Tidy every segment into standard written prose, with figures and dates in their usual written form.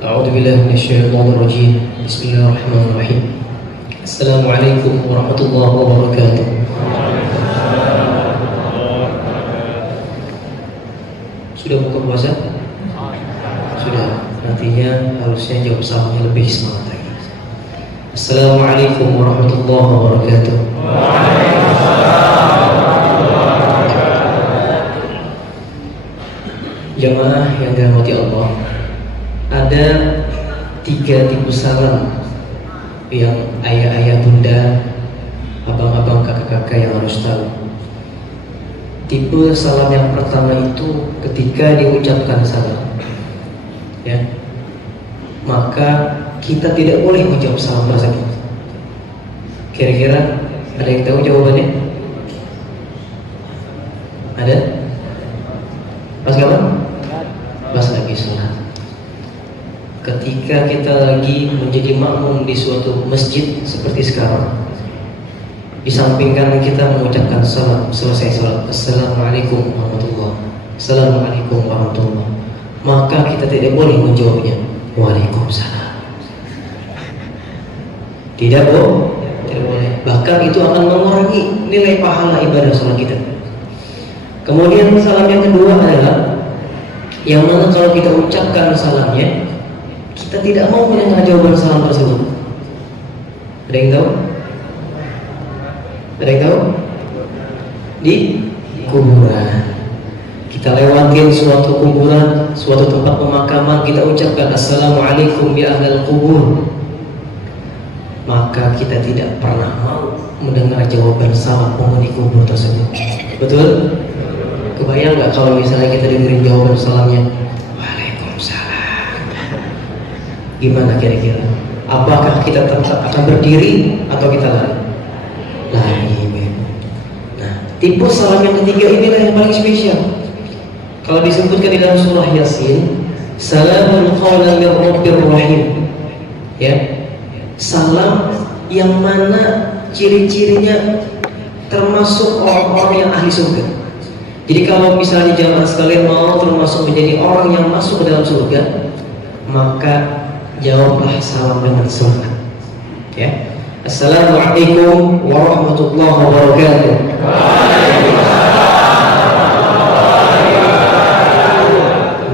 أعوذ بالله من الشيطان الرجيم. بسم الله الرحمن الرحيم. السلام عليكم ورحمة الله وبركاته. Sudah buka puasa? Sudah. Nantinya harusnya jawab salamnya lebih semangat lagi. Assalamualaikum warahmatullahi wabarakatuh. Jamaah yang dirahmati Allah, ada 3 tipe salam yang ayah-ayah, bunda, abang-abang, kakak-kakak yang harus tahu. Tipe salam yang pertama itu ketika diucapkan salam, ya, maka kita tidak boleh menjawab salam tersebut. Kira-kira ada yang tahu jawabannya? Ada? Pas kapan? Pas lagi sholat. Ketika kita lagi menjadi makmum di suatu masjid seperti sekarang, di samping kanan kita mengucapkan salam selesai sholat, Assalamualaikum warahmatullahi wabarakatuh, Assalamualaikum warahmatullahi wabarakatuh, maka kita tidak boleh menjawabnya Waalaikumsalam. Tidak boleh. Bahkan itu akan mengurangi nilai pahala ibadah sholat kita. Kemudian salam yang kedua adalah yang mana kalau kita ucapkan salamnya, kita tidak mau mendengar jawaban salam tersebut. Ada yang tahu? Ada yang tahu? Di kuburan. Kita lewatin suatu kuburan, suatu tempat pemakaman, kita ucapkan Assalamualaikum ya ahlal kubur, maka kita tidak pernah mau mendengar jawaban salam penghuni kubur tersebut. Betul? Kebayang nggak kalau misalnya kita dengerin jawaban salamnya Waalaikumsalam? Gimana kira-kira? Apakah kita tetap akan berdiri atau kita lari? Nah, tipe salam yang ketiga inilah yang paling spesial. Kalau disebutkan di dalam surah Yasin, Salamun qawlan min Rabbir Rahim, ya, salam yang mana ciri-cirinya termasuk orang-orang yang ahli surga. Jadi kalau misalnya jamaah sekalian mau termasuk menjadi orang yang masuk ke dalam surga, maka jawablah salam dengan semangat, ya. Assalamualaikum warahmatullahi wabarakatuh.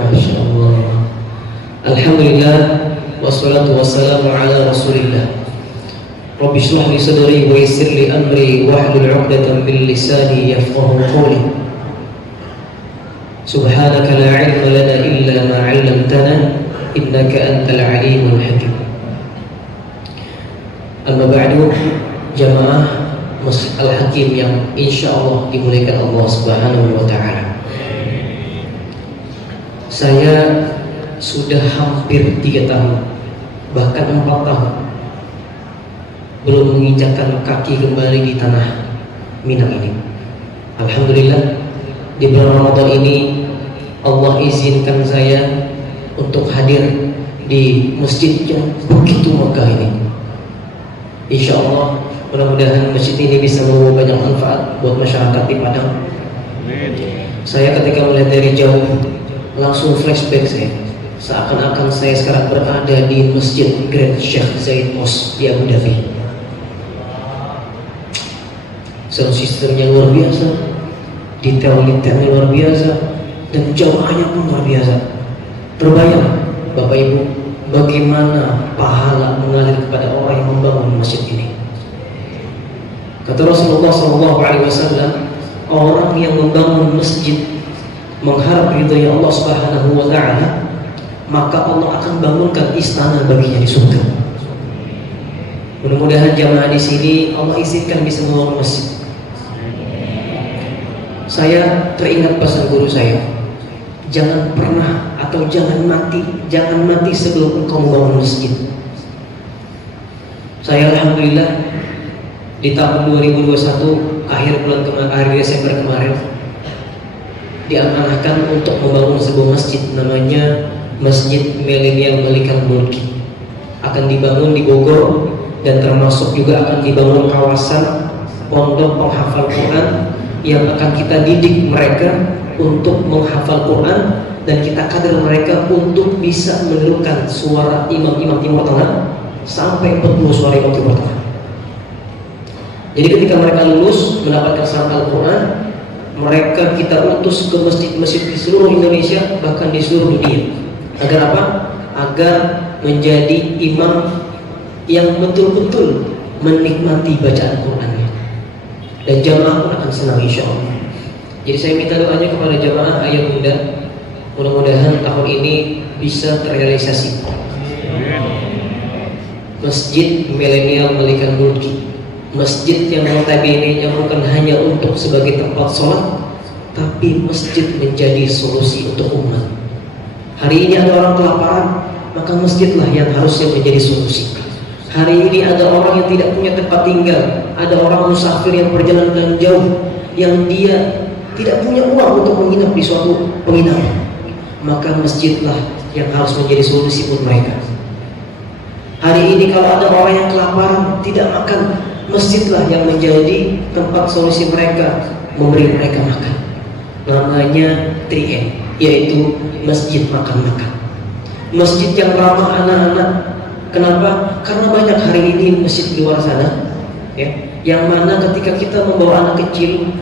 Masya Allah. Alhamdulillah wassalatu wassalamu ala rasulillah. Rabbi shrah li sadri wa yassir li amri wahlul 'uqdatam min lisani yafqahu qawli. Subhanaka la ilma lana illa ma 'allamtana innaka antal alimul hakim. Amma ba'du, jamaah Masjid Al-Hakim yang insyaallah dimuliakan Allah Subhanahu wa taala. Saya sudah hampir 3 tahun, bahkan 4 tahun belum menginjakkan kaki kembali di tanah Minang ini. Alhamdulillah, di bulan Ramadan ini Allah izinkan saya untuk hadir di masjid yang begitu megah ini. Insya Allah mudah-mudahan masjid ini bisa membawa banyak manfaat buat masyarakat di Padang. Saya ketika melihat dari jauh langsung flashback saya, seakan-akan saya sekarang berada di Masjid Grand Sheikh Zayed Mosque di Abu Dhabi. Sound systemnya luar biasa, detail-detailnya luar biasa, dan jamaahnya pun luar biasa. Terbayang Bapak Ibu bagaimana pahala mengalir kepada orang yang membangun masjid ini. Kata Rasulullah SAW, orang yang membangun masjid mengharap ridhonya Allah Subhanahu wa taala, maka Allah akan bangunkan istana baginya di surga. Mudah-mudahan jamaah di sini Allah izinkan bisa membangun masjid. Saya teringat pesan guru saya, jangan pernah atau jangan mati sebelum engkau membangun masjid. Saya alhamdulillah di tahun 2021 akhir Desember kemarin diamanahkan untuk membangun sebuah masjid namanya Masjid Milenial Malikal Mulki. Akan dibangun di Bogor dan termasuk juga akan dibangun kawasan pondok penghafal Quran yang akan kita didik mereka untuk menghafal Quran, dan kita kader mereka untuk bisa menirukan suara imam-imam Timur Tengah sampai 40 suara imam Timur Tengah. Jadi ketika mereka lulus mendapatkan sanad Al-Quran, mereka kita utus ke masjid-masjid di seluruh Indonesia, bahkan di seluruh dunia. Agar apa? Agar menjadi imam yang betul-betul menikmati bacaan Qurannya. Dan jamaah pun akan senang insya Allah. Jadi saya minta doanya kepada jamaah ayah bunda, mudah-mudahan tahun ini bisa terrealisasi. Masjid Milenial Malikan Mulki, masjid yang notabene bukan hanya untuk sebagai tempat sholat, tapi masjid menjadi solusi untuk umat. Hari ini ada orang kelaparan, maka masjidlah yang harusnya menjadi solusi. Hari ini ada orang yang tidak punya tempat tinggal, ada orang musafir yang perjalanan jauh, yang dia tidak punya uang untuk menginap di suatu penginapan, maka masjidlah yang harus menjadi solusi buat mereka. Hari ini kalau ada orang yang kelaparan, tidak makan, masjidlah yang menjadi tempat solusi mereka, memberi mereka makan. Namanya 3M, yaitu masjid makan-makan. Masjid yang ramah anak-anak. Kenapa? Karena banyak hari ini masjid di luar sana, ya, yang mana ketika kita membawa anak kecil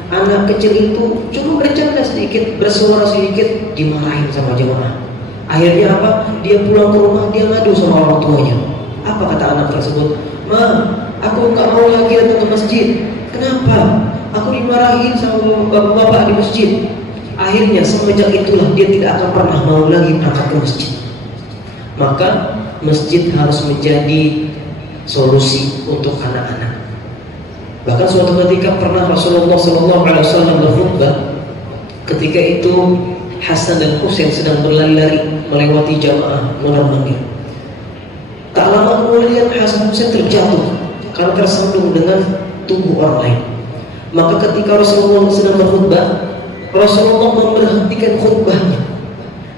itu cuma bercanda sedikit, bersuara sedikit, dimarahin sama jemaah. Akhirnya apa? Dia pulang ke rumah, dia ngadu sama orang tuanya. Apa kata anak tersebut? Ma, aku nggak mau lagi datang ke masjid. Kenapa? Aku dimarahin sama bapak-bapak di masjid. Akhirnya semenjak itulah dia tidak akan pernah mau lagi berangkat ke masjid. Maka masjid harus menjadi solusi untuk anak-anak. Bahkan suatu ketika pernah Rasulullah SAW berkhutbah. Ketika itu Hasan dan Husain sedang berlari-lari melewati jamaah mondar-mandir. Tak lama kemudian Hasan Husain terjatuh karena tersandung dengan tubuh orang lain. Maka ketika Rasulullah sedang berkhutbah, Rasulullah memberhentikan khutbahnya,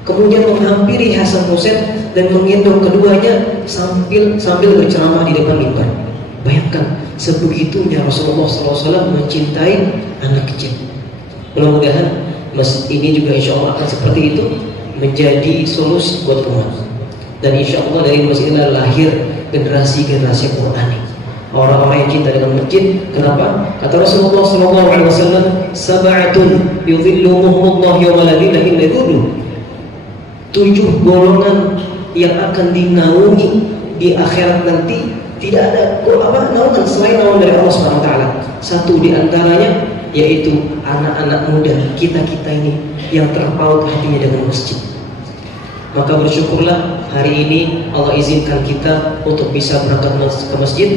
kemudian menghampiri Hasan Husain dan menggendong keduanya sambil berceramah di depan mimbar. Bayangkan sebegitunya Rasulullah SAW mencintai anak kecil. Mudah-mudahan masjid ini juga insya Allah akan seperti itu, menjadi solusi buat umat. Dan insya Allah dari masjid ini lahir generasi-generasi Qur'ani, orang-orang yang cinta dengan masjid. Kenapa? Kata Rasulullah SAW, sab'atun yudhilluhumullah yawma la dhilla illa dhilluh. 7 golongan yang akan dinaungi di akhirat nanti, tidak ada naungan selain naungan dari Allah Subhanahu wa taala. Satu di antaranya yaitu anak-anak muda kita ini yang terpaut hatinya dengan masjid. Maka bersyukurlah hari ini Allah izinkan kita untuk bisa berangkat ke masjid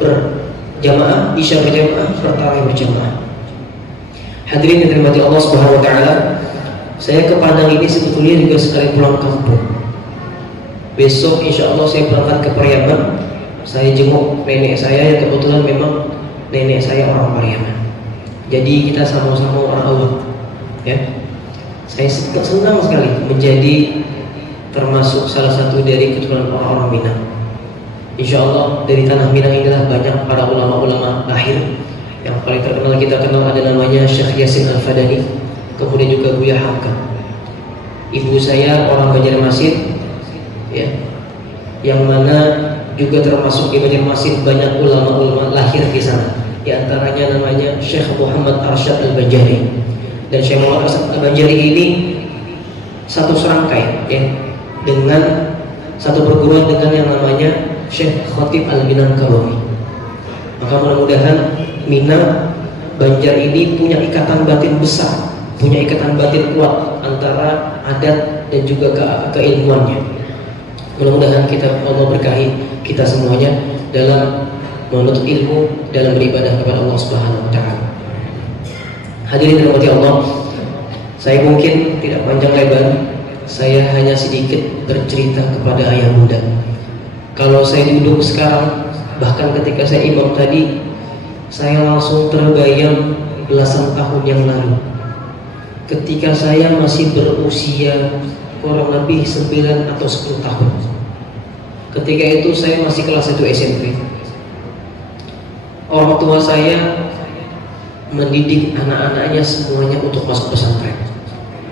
berjamaah, isya berjamaah, bertarawih berjamaah. Hadirin yang dirahmati Allah Subhanahu wa taala, saya ke Padang ini sebetulnya juga sekali pulang kampung. Besok insya Allah saya berangkat ke Pariaman. Saya jenguk nenek saya yang kebetulan memang nenek saya orang Pariaman. Jadi kita sama-sama orang awam, ya. Saya senang sekali menjadi termasuk salah satu dari keturunan orang-orang Minang. Insya Allah dari tanah Minang inilah banyak para ulama-ulama lahir. Yang paling terkenal kita kenal ada namanya Syekh Yasin Al-Fadani, kemudian juga Buya Hamka. Ibu saya orang Banjarmasin, ya, yang mana juga termasuk di Banjarmasin banyak ulama-ulama lahir di sana. Di antaranya namanya Syekh Muhammad Arsyad Al-Banjari. Dan Syekh Muhammad Arsyad Al-Banjari ini satu serangkai, ya, dengan satu perguruan dengan yang namanya Syekh Khatib Al-Minangkawi. Maka mudah-mudahan Minang, Banjar ini punya ikatan batin besar, punya ikatan batin kuat antara adat dan juga keilmuannya. Mudah-mudahan Allah berkahi kita semuanya dalam menuntut ilmu, dalam beribadah kepada Allah Subhanahu wa taala. Hadirin dirahmati Allah, saya mungkin tidak panjang lebar, saya hanya sedikit bercerita kepada ayah muda. Kalau saya duduk sekarang, bahkan ketika saya imam tadi, saya langsung terbayang belasan tahun yang lalu, ketika saya masih berusia kurang lebih 9 atau 10 tahun. Ketika itu saya masih kelas 1 SMP. Orang tua saya mendidik anak-anaknya semuanya untuk masuk pesantren.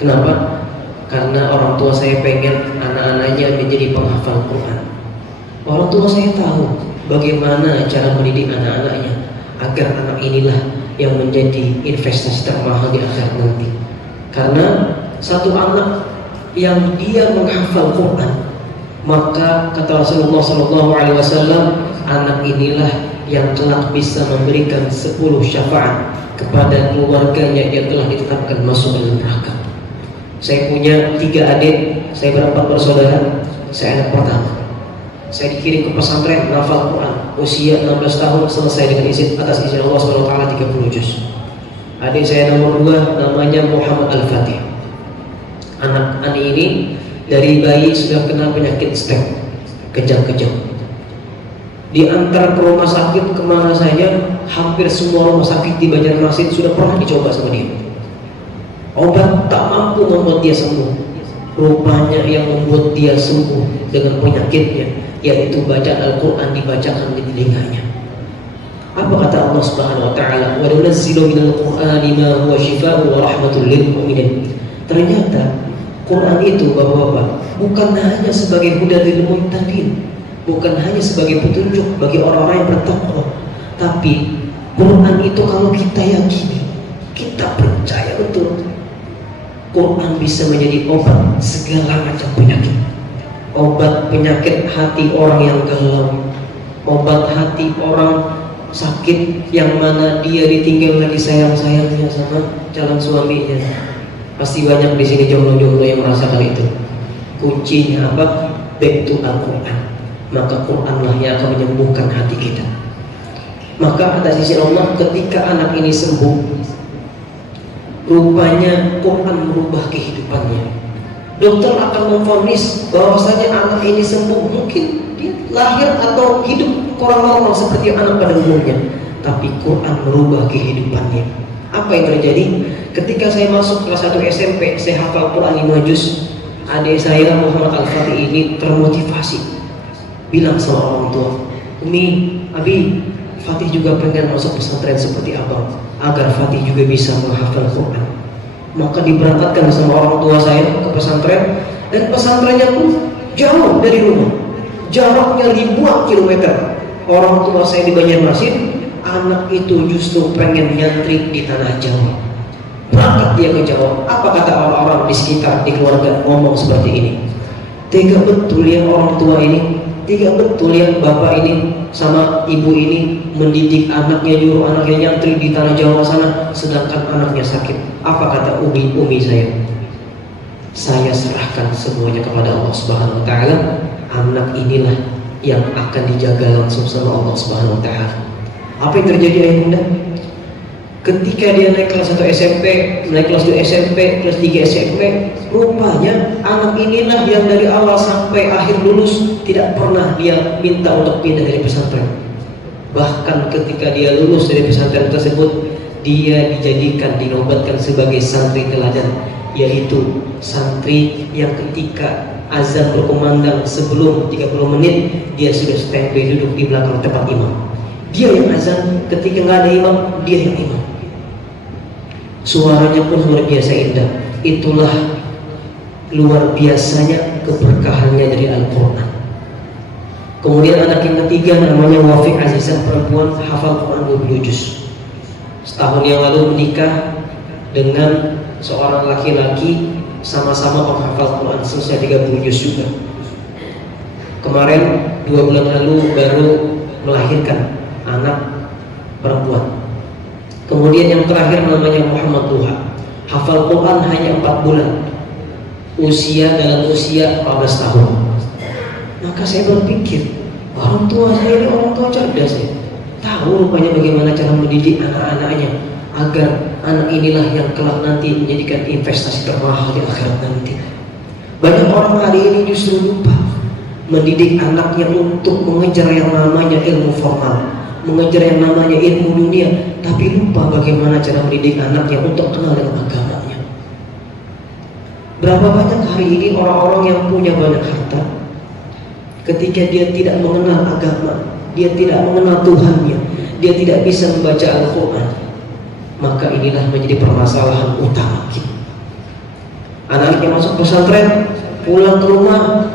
Kenapa? Karena orang tua saya pengen anak-anaknya menjadi penghafal Quran. Orang tua saya tahu bagaimana cara mendidik anak-anaknya agar anak inilah yang menjadi investasi termahal di akhirat nanti. Karena satu anak yang dia menghafal Quran, maka kata Rasulullah SAW, anak inilah yang kelak bisa memberikan 10 syafaat kepada keluarganya yang telah ditetapkan masuk dalam neraka. Saya punya 3 adik, saya berempat bersaudara, saya anak pertama. Saya dikirim ke pesantren menghafal Quran, usia 16 tahun selesai dengan atas izin Allah SWT 30 juz. Adik saya nomor 2 namanya Muhammad Al-Fatih. Anak ani ini dari bayi sudah kena penyakit stroke, kejang-kejang. Diantar ke rumah sakit kemana saja, hampir semua rumah sakit di Banjarmasin sudah pernah dicoba sama dia. Obat tak mampu membuat dia sembuh. Rupanya yang membuat dia sembuh dengan penyakitnya yaitu baca Al-Quran dibacakan di telinganya. Apa kata Allah Subhanahu wa taala? Wa nunazzilu minal Qur'ani ma huwa syifaa'un wa rahmatul lil mu'minin. Ternyata Quran itu Bapak-bapak bukan hanya sebagai hudan lil muttaqin, bukan hanya sebagai petunjuk bagi orang-orang yang bertakwa, tapi Quran itu kalau kita yakini, kita percaya betul, Quran bisa menjadi obat segala macam penyakit. Obat penyakit hati orang yang galau, obat hati orang sakit yang mana dia ditinggal lagi sayang-sayangnya sama calon suaminya. Pasti banyak di sini jomblo-jomblo yang merasakan itu. Kuncinya apa? Back to Al-Quran. Maka Quranlah yang akan menyembuhkan hati kita. Maka atas izin Allah, ketika anak ini sembuh, rupanya Quran merubah kehidupannya. Dokter akan memvonis bahwasanya anak ini sembuh, mungkin dia lahir atau hidup kurang normal seperti anak pada umumnya, tapi Quran merubah kehidupannya. Apa yang terjadi? Ketika saya masuk kelas 1 SMP, saya hafal Quran 5 juz. Adik saya Muhammad Al-Fatih ini termotivasi, bilang sama orang tua, Umi, Abi, Fatih juga pengen masuk pesantren seperti abang, agar Fatih juga bisa menghafal Quran. Maka diberangkatkan sama orang tua saya ke pesantren, dan pesantrennya pun jauh dari rumah, jaraknya ribuan kilometer. Orang tua saya di Banjarmasin, anak itu justru pengen nyantri di tanah Jawa. Berangkat dia ke Jawa. Apa kata orang-orang di sekitar, di keluarga, ngomong seperti ini, tega betul ya orang tua ini, tega betul ya bapak ini sama ibu ini mendidik anaknya, nyuruh anaknya nyantri di tanah Jawa sana, sedangkan anaknya sakit. Apa kata umi saya? Saya serahkan semuanya kepada Allah Subhanahu wa taala. Anak inilah yang akan dijaga langsung sama Allah Subhanahu wa taala. Apa yang terjadi ayah bunda? Ketika dia naik kelas 1 SMP, naik kelas 2 SMP, kelas 3 SMP, rupanya anak inilah yang dari awal sampai akhir lulus tidak pernah dia minta untuk pindah dari pesantren. Bahkan ketika dia lulus dari pesantren tersebut, dia dijadikan, dinobatkan sebagai santri teladan, yaitu santri yang ketika azan berkumandang sebelum 30 menit dia sudah standby duduk di belakang tempat imam. Dia yang azan, ketika nggak ada imam, dia yang imam. Suaranya pun luar biasa indah. Itulah luar biasanya keberkahannya dari Al-Quran. Kemudian anak yang ketiga namanya Wafiq Azizah, perempuan, hafal Quran 20 juz. Setahun yang lalu menikah dengan seorang laki-laki, sama-sama menghafal Quran selesai 30 juz juga. Kemarin 2 bulan lalu baru melahirkan anak perempuan. Kemudian yang terakhir namanya Muhammad Duha, hafal Quran hanya 4 bulan, dalam usia 14 tahun. Maka saya berpikir, orang tua saya ini orang tua cerdas ya, tahu rupanya bagaimana cara mendidik anak-anaknya agar anak inilah yang kelak nanti menjadikan investasi termahal di akhirat nanti. Banyak orang hari ini justru lupa mendidik anaknya untuk mengejar yang namanya ilmu formal, mengejar yang namanya ilmu dunia, tapi lupa bagaimana cara mendidik anaknya untuk kenal dengan agamanya. Berapa banyak hari ini orang-orang yang punya banyak harta, ketika dia tidak mengenal agama, dia tidak mengenal Tuhannya, dia tidak bisa membaca Al-Quran, maka inilah menjadi permasalahan utama kita. Anaknya masuk pesantren, pulang ke rumah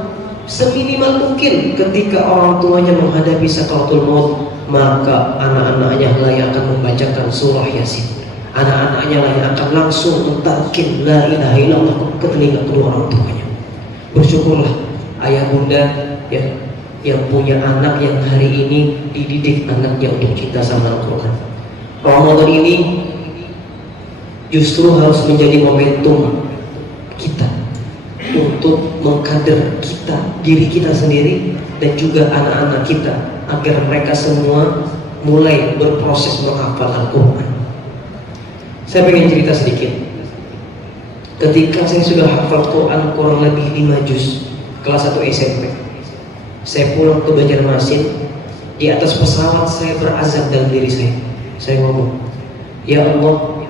seminimal mungkin ketika orang tuanya menghadapi sakaratul maut, maka anak-anaknya lah yang akan membacakan surah Yasin. Anak-anaknya lah yang akan langsung mentalkin la ilaha illallah ke telinga kedua orang tuanya. Bersyukurlah ayah bunda ya, yang punya anak yang hari ini dididik anaknya untuk cinta sama Al-Quran. Ramadan ini justru harus menjadi momentum kita untuk mengkader kita, diri kita sendiri dan juga anak-anak kita, agar mereka semua mulai berproses menghafal Al-Quran. Saya pengen cerita sedikit. Ketika saya sudah hafal Quran kurang lebih 5 juz, kelas 1 SMP, saya pulang ke Banjarmasin. Di atas pesawat saya berazam dalam diri saya. Saya ngomong, ya Allah,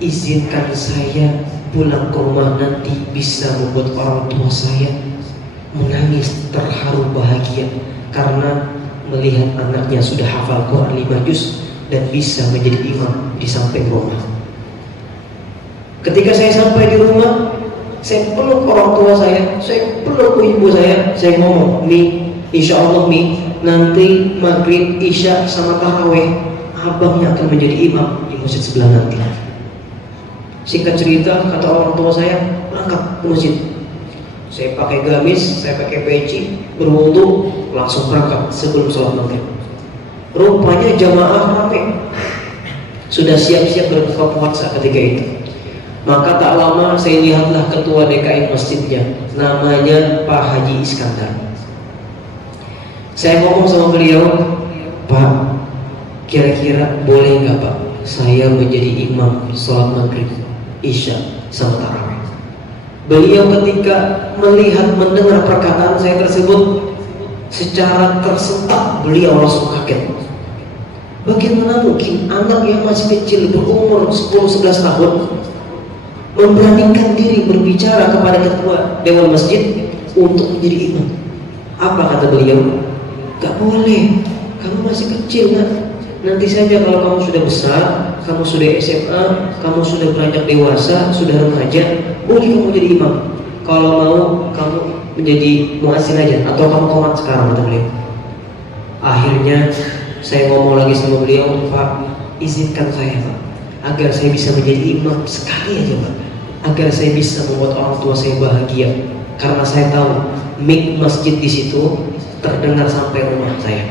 izinkan saya pulang ke rumah nanti bisa membuat orang tua saya menangis terharu bahagia karena melihat anaknya sudah hafal Quran 5 juz dan bisa menjadi imam di samping rumah. Ketika saya sampai di rumah, saya peluk orang tua saya peluk ibu saya ngomong, Mi, insya Allah Mi, nanti maghrib, isya sama taraweh abangnya akan menjadi imam di masjid sebelah nanti. Singkat cerita, kata orang tua saya, berangkat ke masjid. Saya pakai gamis, saya pakai peci, berwudu, langsung berangkat sebelum sholat maghrib. Rupanya jamaah ramai, sudah siap-siap berbuka puasa ketika itu. Maka tak lama saya lihatlah ketua DKI masjidnya, namanya Pak Haji Iskandar. Saya ngomong sama beliau, Pak, kira-kira boleh nggak Pak saya menjadi imam sholat maghrib, isya sama tarawih? Beliau ketika mendengar perkataan saya tersebut, secara tersentak beliau langsung kaget. Bagaimana mungkin anak yang masih kecil berumur 10-11 tahun memberanikan diri berbicara kepada ketua dewan masjid untuk menjadi imam? Apa kata beliau? Gak boleh, kamu masih kecil nak. Nanti saja kalau kamu sudah besar, kamu sudah SMA, kamu sudah beranjak dewasa, sudah remaja, boleh kamu jadi imam. Kalau mau kamu menjadi muazzin aja, atau kamu qomat sekarang, kata beliau. Akhirnya saya ngomong lagi sama beliau, Pak, izinkan saya Pak, agar saya bisa menjadi imam sekali aja Pak, agar saya bisa membuat orang tua saya bahagia. Karena saya tahu mik masjid di situ terdengar sampai rumah saya.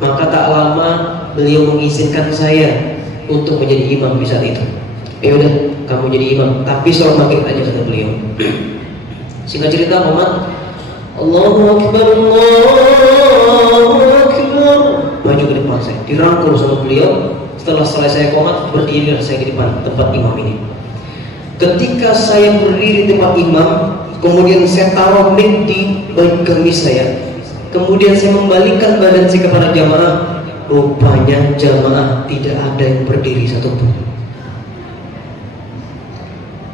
Maka tak lama beliau mengizinkan saya untuk menjadi imam di saat itu. Ya udah, kamu jadi imam, tapi sholat maghrib aja, kata beliau. Singkat cerita, Muhammad, Allahu Akbar, Allahu Akbar, maju ke depan saya, dirangkul sama beliau. Setelah selesai qomat, berdiri saya di depan tempat imam ini. Ketika saya berdiri di tempat imam, kemudian saya taruh mic di baju gamis saya, kemudian saya membalikkan badan saya kepada jamaah. Rupanya jamaah tidak ada yang berdiri satupun.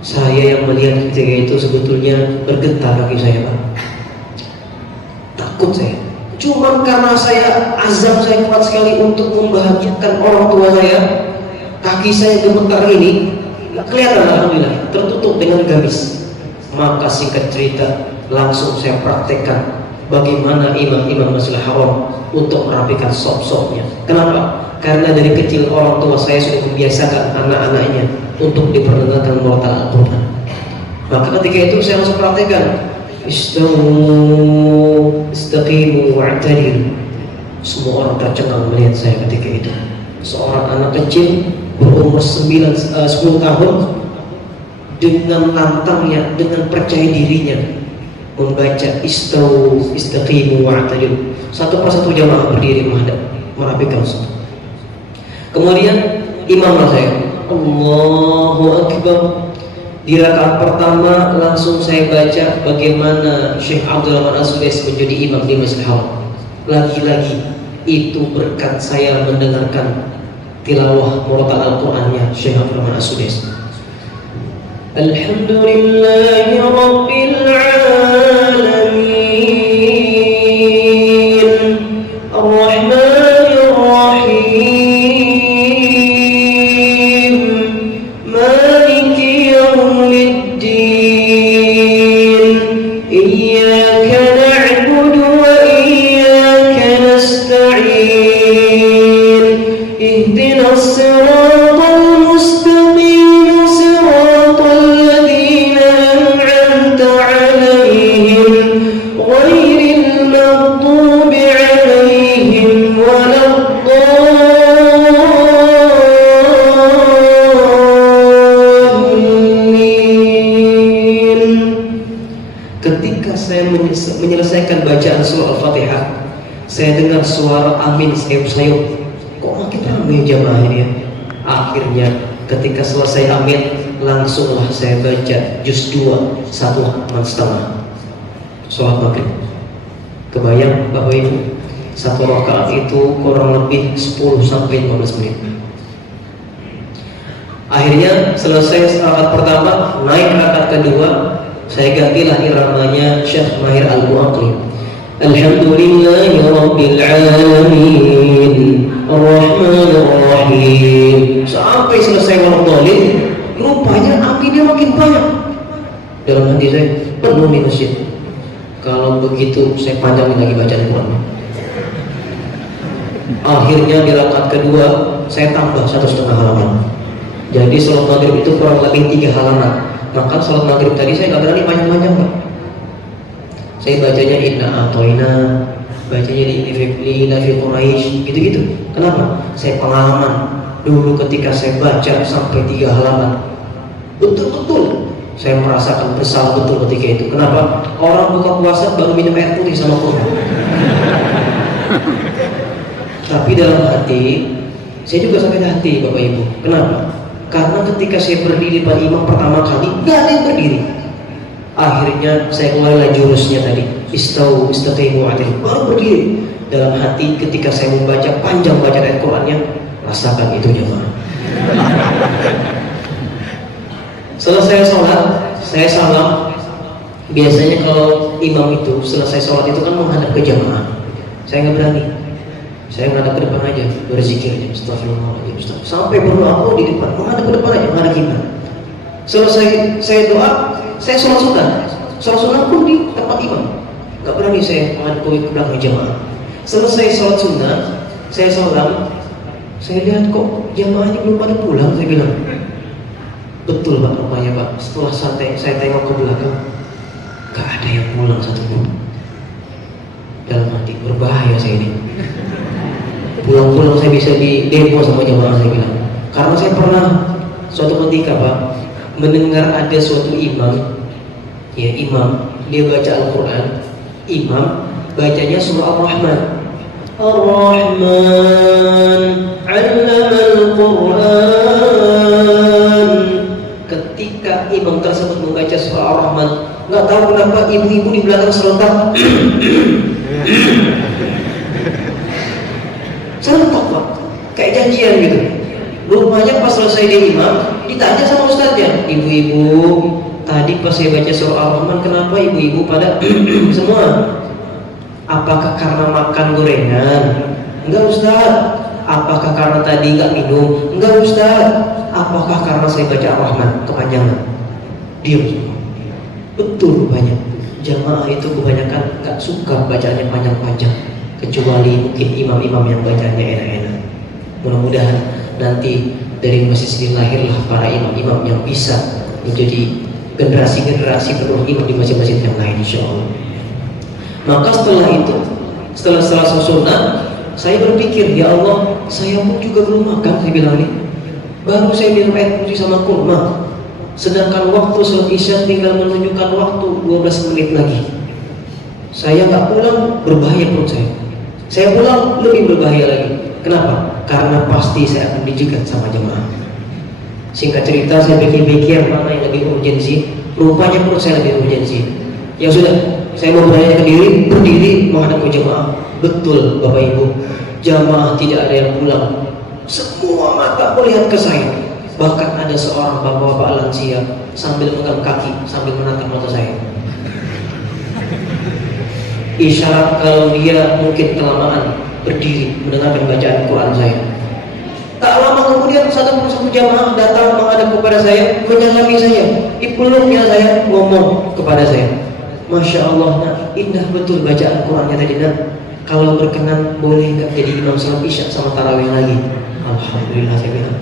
Saya yang melihat ketika itu sebetulnya bergetar kaki saya Pak, takut saya. Cuma karena azam saya kuat sekali untuk membahagiakan orang tua saya, kaki saya gemetar ini, gak kelihatan alhamdulillah, tertutup dengan gamis. Maka singkat cerita, langsung saya praktekkan bagaimana imam-imam Masjidil Haram untuk merapikan sop-sopnya. Kenapa? Karena dari kecil orang tua saya sudah membiasakan anak-anaknya untuk diperdengarkan murotal Al-Quran. Maka ketika itu saya langsung praktekkan, istaqimu wa'tadilu. Semua orang tercengang melihat saya ketika itu. Seorang anak kecil berumur 10 tahun dengan lantangnya, dengan percaya dirinya membaca istaqimu wa'tadilu. Satu persatu jamaah berdiri menghadap merapikan sholat. Kemudian imam saya, Allahu Akbar. Di rakaat pertama langsung saya baca bagaimana Syekh Abdul Rahman As-Sudais menjadi imam di Masjidil Haram. Lagi-lagi itu berkat saya mendengarkan tilawah murotal Al-Qur'annya Syekh Abdul Rahman As-Sudais. Alhamdulillahi Rabbil Alamin, Ar-Rahmanir Rahim, Maliki Yawmiddin. نعبد وإياك نستعين اهدنا الصراط المستقيم صراط الذين أنعمت عليهم غير المغضوب عليهم ولا الضالين. Ketika saya menyelesaikan bacaan surah Al-Fatihah, saya dengar suara amin sayup-sayup. Kok makin ramai jamaah ini ya? Akhirnya ketika selesai amin, langsunglah saya baca juz 2 1 halaman setengah sholat maghrib. Kebayang Bapak Ibu, satu rakaat itu kurang lebih 10 sampai 15 menit. Akhirnya selesai rakaat pertama, naik rakaat kedua, saya gantilah iramanya Syekh Mahir Al-Mu'aqli. Alhamdulillahi Rabbil Alamin Ar-Rahmanir Rahim. Sampai selesai waladhdallin, rupanya aminnya makin banyak. Dalam hati saya, penuh nih masjid. Kalau begitu saya panjangin lagi bacaan Quran. Akhirnya di rakaat kedua saya tambah 1,5 halaman. Jadi sholat maghrib itu kurang lebih 3 halaman. Maka sholat maghrib tadi saya nggak berani panjang-panjang, Pak. Saya bacanya inna atoina, bacanya di Ilafi Quraisy, gitu-gitu. Kenapa? Saya pengalaman dulu ketika saya baca sampai 3 halaman, betul-betul saya merasakan bersalah betul ketika itu. Kenapa? Orang buka puasa baru minum air putih sama kurma. Tapi dalam hati saya juga sakit hati, Bapak Ibu. Kenapa? Karena ketika saya berdiri pada imam pertama kali, gak ada yang berdiri. Akhirnya saya keluarlah jurusnya tadi, istaqimu adil, baru berdiri. Dalam hati ketika saya membaca panjang bacaan ayat Qurannya, rasakan itu jemaah. Selesai sholat, saya salam. Biasanya kalau imam itu selesai sholat itu kan menghadap ke jamaah. Saya nggak berani. Saya menghadap ke depan aja, berzikir aja, astagfirullahaladzim, sampai berdoa di depan, menghadap ke depan aja, menghadap kiblat. Selesai saya doa, saya sholat sunnah. Sholat sunnah pun di tempat imam. Nggak berani saya menghadap ke belakang jamaah. Selesai sholat sunnah, saya salam. Saya lihat kok jamaahnya belum pada pulang, saya bilang. Betul Pak, rupanya Pak. Setelah saya tengok ke belakang, gak ada yang pulang satupun. Dalam hati, berbahaya saya ini. Pulang-pulang saya bisa di demo sama jamaah, saya bilang. Karena saya pernah suatu ketika Pak mendengar ada suatu imam, ya imam, dia baca Al-Quran. Imam bacanya surah Ar-Rahman. Ar-Rahman 'allamal Quran. Ketika imam tersebut membaca surah Ar-Rahman, nggak tahu kenapa ibu-ibu di belakang serentak. Serentak Pak, kayak janjian gitu. Rupanya pas selesai dia imam, ditanya sama ustaznya, ibu-ibu, tadi pas saya baca surah Ar-Rahman, kenapa ibu-ibu pada semua? Apakah karena makan gorengan? Enggak Ustaz. Apakah karena tadi nggak minum? Enggak Ustaz. Apakah karena saya baca Ar-Rahman kepanjangan? Diam semua. Betul banyak jamaah itu kebanyakan nggak suka bacaannya panjang-panjang, kecuali mungkin imam-imam yang bacanya enak-enak. Mudah-mudahan nanti dari masjid ini lahirlah para imam-imam yang bisa menjadi generasi-generasi penuh imam di masjid-masjid yang lain, insya Allah. Maka setelah itu, setelah selesai sunnah, saya berpikir, ya Allah, saya pun juga belum makan, saya bilang ini. Baru saya minum air putih sama kurma. Sedangkan waktu sholat isya tinggal menunjukkan waktu 12 menit lagi. Saya nggak pulang, berbahaya perut saya. Saya pulang, lebih berbahaya lagi. Kenapa? Karena pasti saya akan dijegat sama jemaah. Singkat cerita, saya pikir-pikir mana yang lebih urgensi. Rupanya perut saya lebih urgensi. Ya sudah, saya mau berani berdiri menghadap ke jemaah. Betul Bapak Ibu, jamaah tidak ada yang pulang. Semua mata melihat ke saya. Bahkan ada seorang bapak-bapak lansia sambil megang kaki, sambil menatap mata saya. Isyarat kalau dia mungkin kelamaan berdiri mendengarkan bacaan Quran saya. Tak lama kemudian satu persatu jamaah datang menghadap kepada saya, menyalami saya, dipeluknya saya, ngomong kepada saya, Masya Allah nak, indah betul bacaan Qurannya tadi nak. Kalau berkenan boleh nggak jadi imam salat isya sama tarawih lagi? Alhamdulillah saya bilang.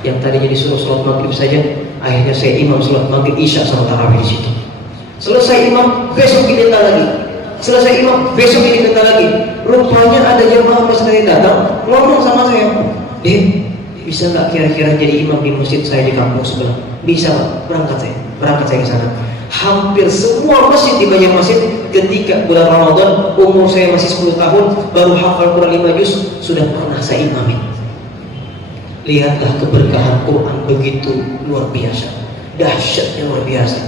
Yang tadinya disuruh sholat maghrib saja, akhirnya saya imam sholat maghrib isya sama tarawih di situ. Selesai imam, besok diminta lagi. Selesai imam, besok diminta lagi. Rupanya ada jemaah masjid datang ngomong sama saya, bisa nggak kira-kira jadi imam di masjid saya di kampung sebelah? Bisa Pak, berangkat saya ke sana. Hampir semua masjid di Banjarmasin ketika bulan Ramadan, umur saya masih 10 tahun, baru hafal Quran 5 juz, sudah pernah saya imamin. Lihatlah keberkahan Quran begitu luar biasa, dahsyatnya luar biasa.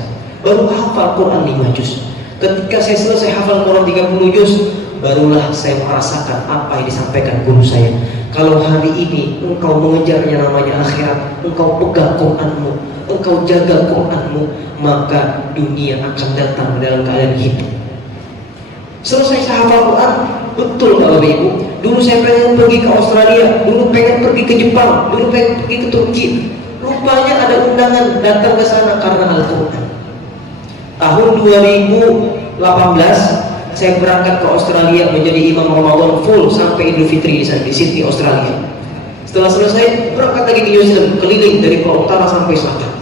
Baru hafal Quran 5 juz. Ketika saya selesai hafal Quran 30 juz, barulah saya merasakan apa yang disampaikan guru saya. Kalau hari ini engkau mengejarnya namanya akhirat, engkau pegang Quranmu, engkau jaga Quranmu, maka dunia akan datang dalam keadaan hidup. Selesai saya hafal Quran, betul Bapak Ibu. Dulu saya pengen pergi ke Australia, dulu pengen pergi ke Jepang, dulu pengen pergi ke Turki. Rupanya ada undangan datang ke sana karena Al-Quran. Tahun 2018 saya berangkat ke Australia menjadi imam Ramadan full sampai Idul Fitri di sana di Sydney, Australia. Setelah selesai berangkat lagi ke New Zealand, keliling dari Pulau Utara sampai Selatan.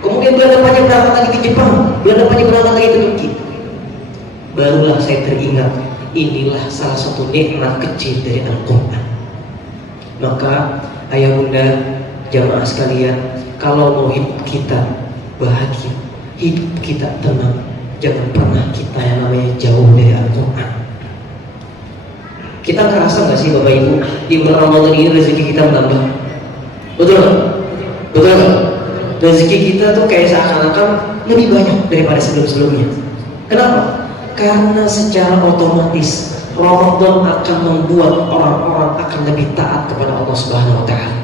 Kemudian bulan depannya berangkat lagi ke Jepang, bulan depannya berangkat lagi ke Turki. Barulah saya teringat, inilah salah satu nikmat kecil dari Al-Quran. Maka ayah bunda, jamaah sekalian, kalau mau hidup kita bahagia, hidup kita tenang, jangan pernah kita yang namanya jauh dari Al-Quran. Kita ngerasa nggak sih Bapak Ibu, di bulan Ramadan ini rezeki kita menambah? Betul nggak? Betul nggak? Rezeki kita tuh kayak seakan-akan lebih banyak daripada sebelum-sebelumnya. Kenapa? Karena secara otomatis Ramadan akan membuat orang-orang akan lebih taat kepada Allah Subhanahu Wa Taala.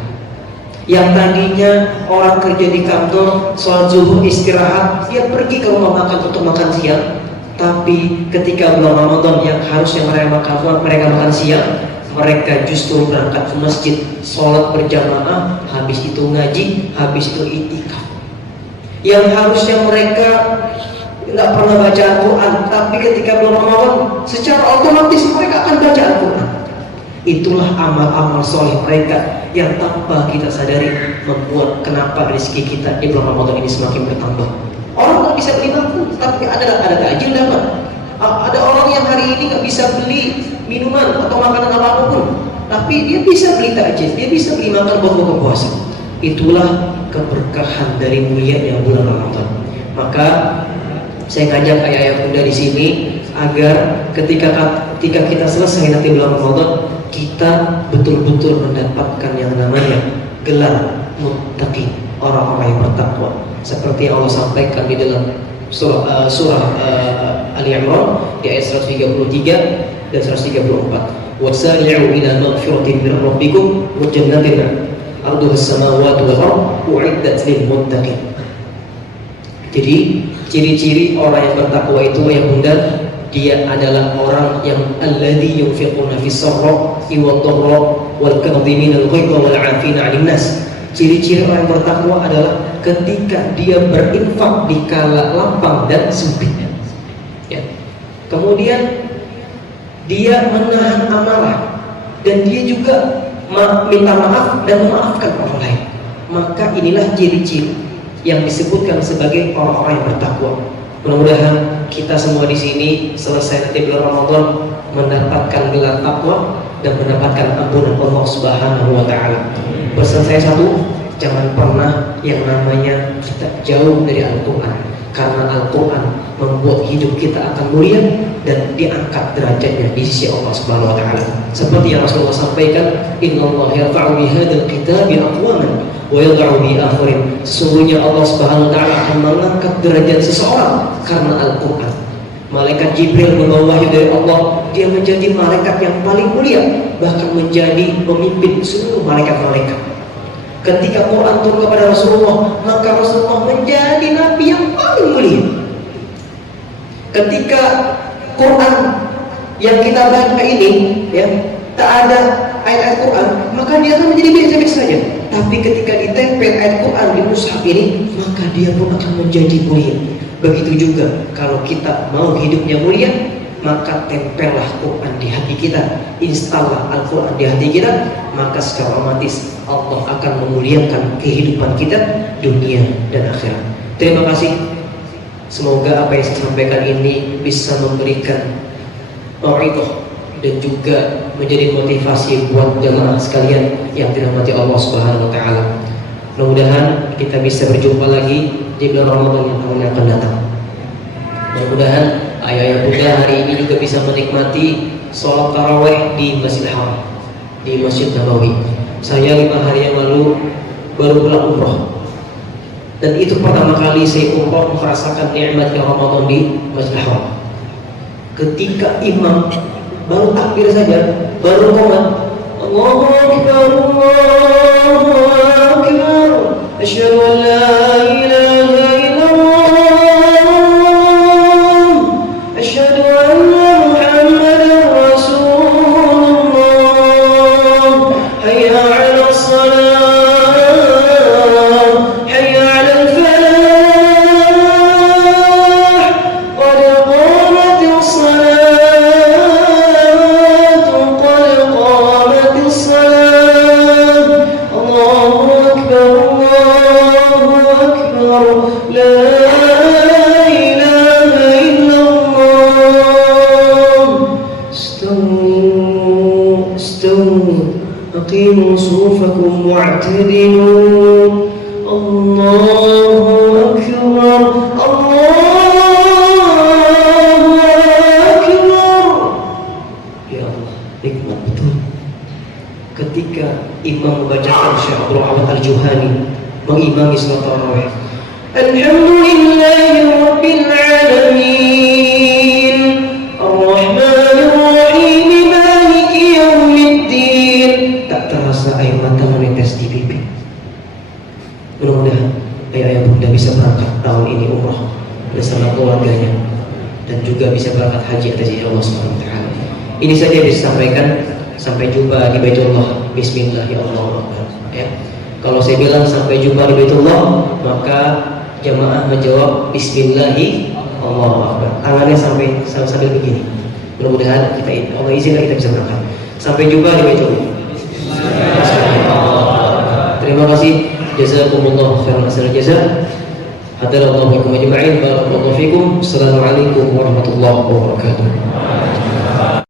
Yang tadinya orang kerja di kantor, sholat zuhur istirahat, dia pergi ke rumah makan untuk makan siang. Tapi ketika bulan Ramadan yang harusnya mereka makan siang, mereka justru berangkat ke masjid, sholat berjamaah, habis itu ngaji, habis itu i'tikaf. Yang harusnya mereka nggak pernah baca Al-Quran, tapi ketika bulan Ramadan secara otomatis mereka akan baca Al-Quran. Itulah amal-amal soleh mereka yang tanpa kita sadari membuat kenapa rezeki kita di bulan Ramadan ini semakin bertambah. Orang nggak bisa beli bangku, tapi ada takjil dapat. Ada orang yang hari ini nggak bisa beli minuman atau makanan apapun, tapi dia bisa beli takjil, dia bisa beli makan buat buka puasa. Itulah keberkahan dari mulianya bulan Ramadan. Maka saya ngajak ayah-ayah bunda di sini agar ketika kita selesai nanti bulan Ramadan, kita betul-betul mendapatkan yang namanya gelar muttaqin, orang-orang yang bertakwa. Seperti yang Allah sampaikan di dalam surah Ali Imran di ayat 133 dan 134. Wasari'u ila maghfiratin min rabbikum wa jannatin 'arduha as-samawati wal ardh u'iddat lil muttaqin. Jadi ciri-ciri orang yang bertakwa itu yang bunda, dia adalah orang yang alladzi yunfiquna fis sarra'i wad dharra wal kadhimina al-ghayza wal 'afina 'anil nas. Ciri-ciri orang yang bertakwa adalah ketika dia berinfak di kala lapang dan sempit. Ya. Kemudian dia menahan amarah dan dia juga minta maaf dan memaafkan orang lain. Maka inilah ciri-ciri yang disebutkan sebagai orang-orang yang bertakwa. Mudah-mudahan kita semua di sini selesai nanti bulan Ramadan mendapatkan gelar takwa dan mendapatkan ampunan Allah Subhanahu Wa Taala. Pesan saya satu, jangan pernah yang namanya kita jauh dari Al-Quran, karena Al-Quran membuat hidup kita akan mulia dan diangkat derajatnya di sisi Allah Subhanahu Wa Taala. Seperti yang Rasulullah sampaikan, Innallaha yarfa'u bihadzal kitabi aqwaman wa yad'u bi akharin. Sesungguhnya Allah Subhanahu Wa Taala akan mengangkat derajat seseorang karena Al-Quran. Malaikat Jibril membawa wahyu dari Allah, dia menjadi malaikat yang paling mulia, bahkan menjadi pemimpin seluruh malaikat-malaikat. Ketika Quran turun kepada Rasulullah, maka Rasulullah menjadi nabi yang paling mulia. Ketika Quran yang kita baca ini, ya, tak ada ayat-ayat Quran, maka dia akan menjadi biasa-biasa saja. Tapi ketika ditempel ayat Quran di mushaf ini, maka dia pun akan menjadi mulia. Begitu juga kalau kita mau hidupnya mulia, maka tempellah Quran di hati kita, installah Al-Quran di hati kita, maka secara otomatis Allah akan memuliakan kehidupan kita dunia dan akhirat. Terima kasih. Semoga apa yang saya sampaikan ini bisa memberikan mau'izah dan juga menjadi motivasi buat jemaah sekalian yang dirahmati Allah Subhanahu wa taala. Mudah-mudahan kita bisa berjumpa lagi di bulan Ramadan yang akan datang. Mudah-mudahan ayah-ayah muda hari ini juga bisa menikmati sholat tarawih di Masjidil Haram, di Masjid Nabawi. Saya 5 hari yang lalu baru pulang umroh, dan itu pertama kali saya umroh merasakan nikmatnya Ramadan di Masjidil Haram. Ketika imam baru takbir saja, baru qomat, Allahu Akbar, Allahu Akbar, asyhadu an la ilaha illallah, asyhadu anna Muhammadar Rasulullah, hayya 'alas salah, hayya 'alal falah, qad qamatis salah. أقيموا صفوفكم واعتدلوا الله أكبر الله أكبر. Ya Allah, nikmat betul ketika imam membacakan Syekh Abdul Awad Al-Juhani mengimami salat tarawih. Alhamdulillahi Rabbil Alamin, Ar-Rahmanir Rahim, Maliki Yaumiddin. Tak terasa air mata menetes di pipi. Mudah-mudahan ayah-ayah bunda bisa berangkat tahun ini umrah bersama keluarganya dan juga bisa berangkat haji atas izin Allah Subhanahu wa taala. Ini saja yang bisa sampaikan. Sampai jumpa di Baitullah. Bismillahirrahmanirrahim. Ya. Kalau saya bilang sampai jumpa di Baitullah, maka jamaah menjawab Bismillahirrahmanirrahim. Tangannya sambil begini. Mudah-mudahan Allah izinkan kita bisa berangkat. Sampai jumpa di Baitullah. Terima kasih. Jazakumullah khairan jazaa. Hadarallahu bikum ajma'in. Barakallahu fikum. Assalamualaikum warahmatullahi wabarakatuh.